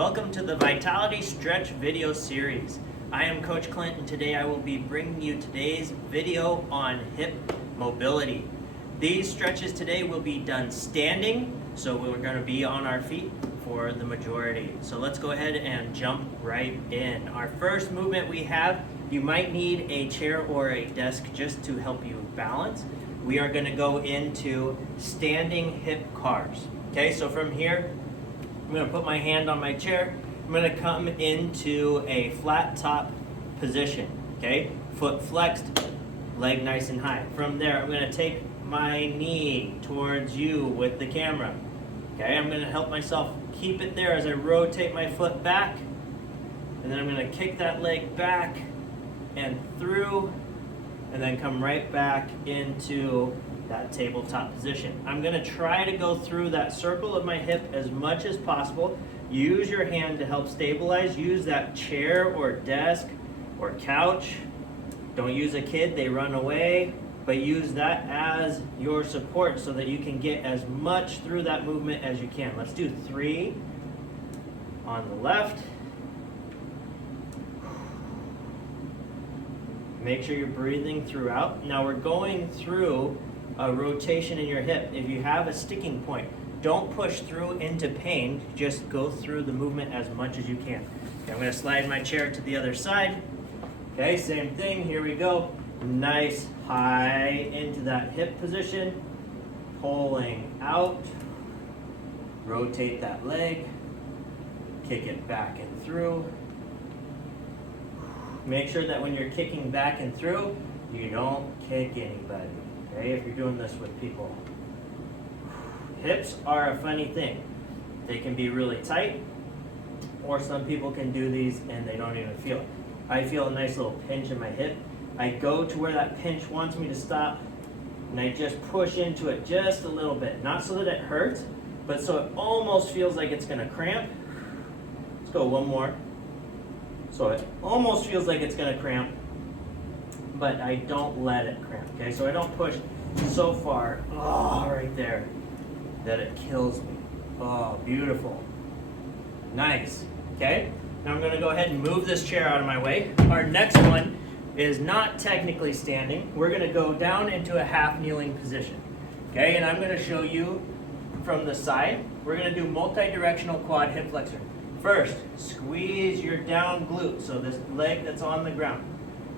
Welcome to the Vitality Stretch video series. I am Coach Clint, and today I will be bringing you today's video on hip mobility. These stretches today will be done standing, so we're going to be on our feet for the majority. So let's go ahead and jump right in. Our first movement we have, you might need a chair or a desk just to help you balance. We are going to go into standing hip cars. Okay, so from here, I'm going to put my hand on my chair. I'm going to come into a flat top position. Okay, foot flexed, leg nice and high. From there, I'm going to take my knee towards you with the camera. Okay, I'm going to help myself keep it there as I rotate my foot back. And then I'm going to kick that leg back and through, and then come right back into that tabletop position. I'm going to try to go through that circle of my hip as much as possible. Use your hand to help stabilize. Use that chair or desk or couch. Don't use a kid, they run away, but use that as your support so that you can get as much through that movement as you can. Let's do 3 on the left. Make sure you're breathing throughout. Now we're going through a rotation in your hip. If you have a sticking point, don't push through into pain. Just go through the movement as much as you can. Okay, I'm going to slide my chair to the other side. Okay, same thing. Here we go. Nice high into that hip position. Pulling out. Rotate that leg. Kick it back and through. Make sure that when you're kicking back and through, you don't kick anybody. Okay, if you're doing this with people. Hips are a funny thing. They can be really tight, or some people can do these and they don't even feel it. I feel a nice little pinch in my hip. I go to where that pinch wants me to stop, and I just push into it just a little bit. Not so that it hurts, but so it almost feels like it's gonna cramp. Let's go one more. So it almost feels like it's gonna cramp, but I don't let it cramp, okay? So I don't push so far, right there, that it kills me. Oh, beautiful. Nice, okay? Now I'm gonna go ahead and move this chair out of my way. Our next one is not technically standing. We're gonna go down into a half kneeling position, okay? And I'm gonna show you from the side. We're gonna do multi-directional quad hip flexor. First, squeeze your down glute, so this leg that's on the ground.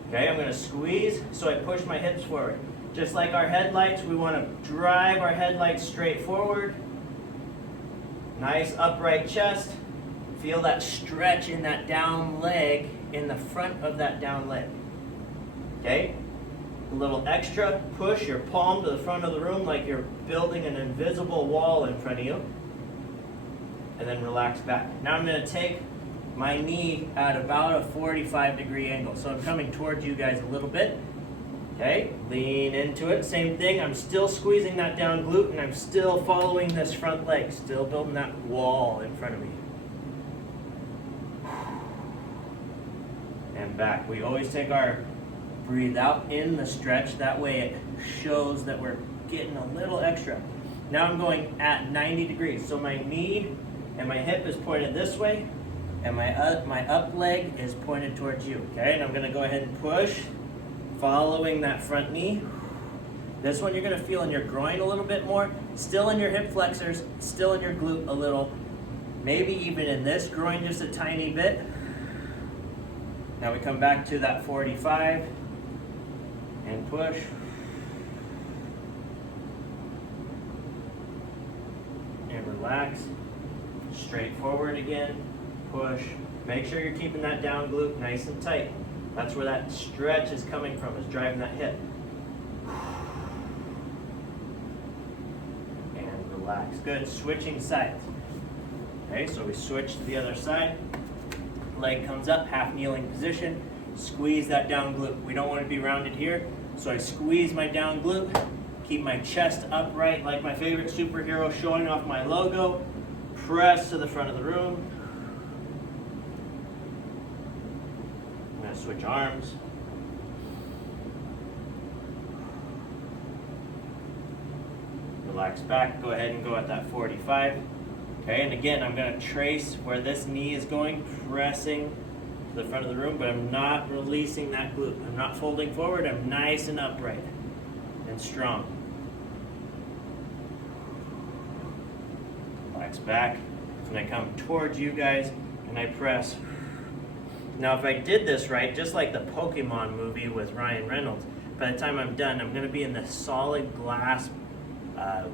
Okay, I'm gonna squeeze so I push my hips forward. Just like our headlights, we wanna drive our headlights straight forward. Nice upright chest. Feel that stretch in that down leg, in the front of that down leg. Okay, a little extra, push your palm to the front of the room like you're building an invisible wall in front of you. And then relax back. Now I'm going to take my knee at about a 45-degree angle. So I'm coming towards you guys a little bit. Okay, lean into it. Same thing, I'm still squeezing that down glute and I'm still following this front leg, still building that wall in front of me. And back. We always take our breathe out in the stretch. That way it shows that we're getting a little extra. Now I'm going at 90 degrees. So my knee and my hip is pointed this way, and my up leg is pointed towards you, okay? And I'm gonna go ahead and push, following that front knee. This one you're gonna feel in your groin a little bit more, still in your hip flexors, still in your glute a little, maybe even in this groin just a tiny bit. Now we come back to that 45, and push. And relax. Straight forward again, push. Make sure you're keeping that down glute nice and tight. That's where that stretch is coming from, is driving that hip. And relax. Good, switching sides. Okay, so we switch to the other side. Leg comes up, half kneeling position. Squeeze that down glute. We don't want to be rounded here, so I squeeze my down glute. Keep my chest upright like my favorite superhero, showing off my logo. Press to the front of the room. I'm going to switch arms. Relax back. Go ahead and go at that 45. Okay, and again, I'm gonna trace where this knee is going, pressing to the front of the room, but I'm not releasing that glute. I'm not folding forward, I'm nice and upright and strong. Relax back, and I come towards you guys, and I press. Now, if I did this right, just like the Pokemon movie with Ryan Reynolds, by the time I'm done, I'm gonna be in this solid glass,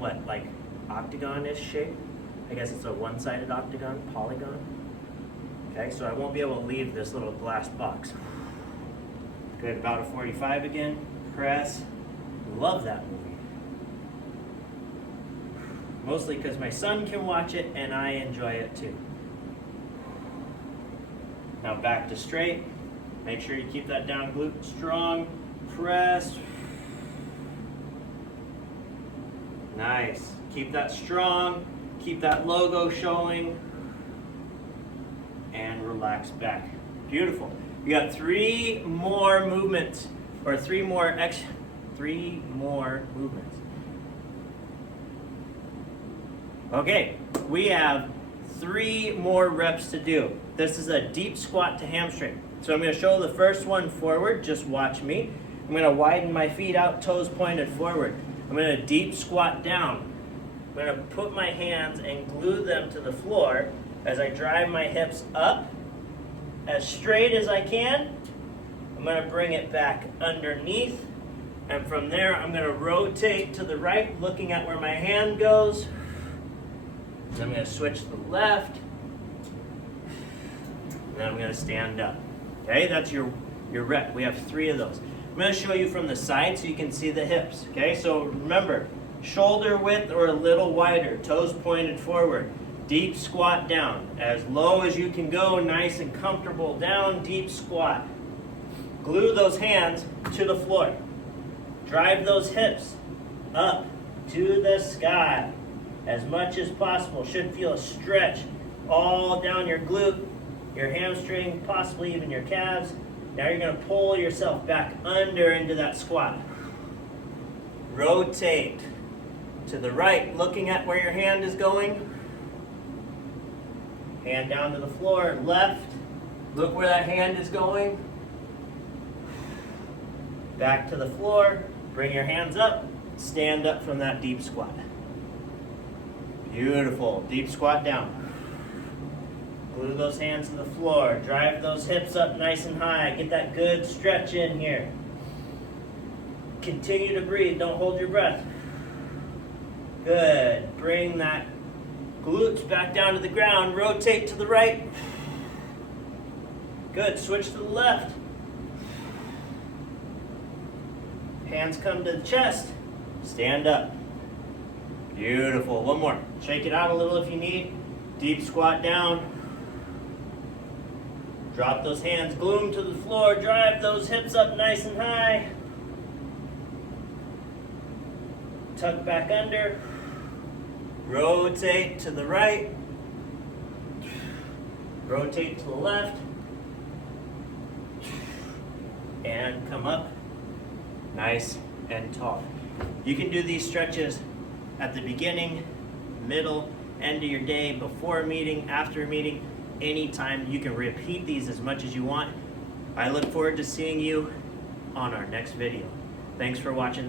like octagon-ish shape. I guess it's a one-sided octagon, polygon. Okay, so I won't be able to leave this little glass box. Good, about a 45 again, press. Love that movie. Mostly because my son can watch it and I enjoy it too. Now back to straight. Make sure you keep that down glute strong. Press. Nice. Keep that strong. Keep that logo showing. And relax back. Beautiful. You got 3 more movements, or 3 more movements. Okay, we have 3 more reps to do. This is a deep squat to hamstring. So I'm going to show the first one forward. Just watch me. I'm going to widen my feet out, toes pointed forward. I'm going to deep squat down. I'm going to put my hands and glue them to the floor as I drive my hips up as straight as I can. I'm going to bring it back underneath. And from there, I'm going to rotate to the right, looking at where my hand goes. Then I'm going to switch to the left. And then I'm going to stand up. Okay, that's your rep. We have 3 of those. I'm going to show you from the side so you can see the hips. Okay, so remember, shoulder width or a little wider, toes pointed forward. Deep squat down, as low as you can go, nice and comfortable down, deep squat. Glue those hands to the floor. Drive those hips up to the sky as much as possible. Should feel a stretch all down your glute, your hamstring, possibly even your calves. Now you're going to pull yourself back under into that squat. Rotate to the right, looking at where your hand is going. Hand down to the floor, left. Look where that hand is going. Back to the floor. Bring your hands up. Stand up from that deep squat. Beautiful. Deep squat down. Glue those hands to the floor. Drive those hips up nice and high. Get that good stretch in here. Continue to breathe. Don't hold your breath. Good. Bring that glutes back down to the ground. Rotate to the right. Good. Switch to the left. Hands come to the chest. Stand up. Beautiful. One more. Shake it out a little if you need. Deep squat down. Drop those hands. Glue them to the floor. Drive those hips up nice and high. Tuck back under. Rotate to the right. Rotate to the left. And come up nice and tall. You can do these stretches at the beginning, middle, end of your day, before a meeting, after a meeting, anytime. You can repeat these as much as you want. I look forward to seeing you on our next video. Thanks for watching.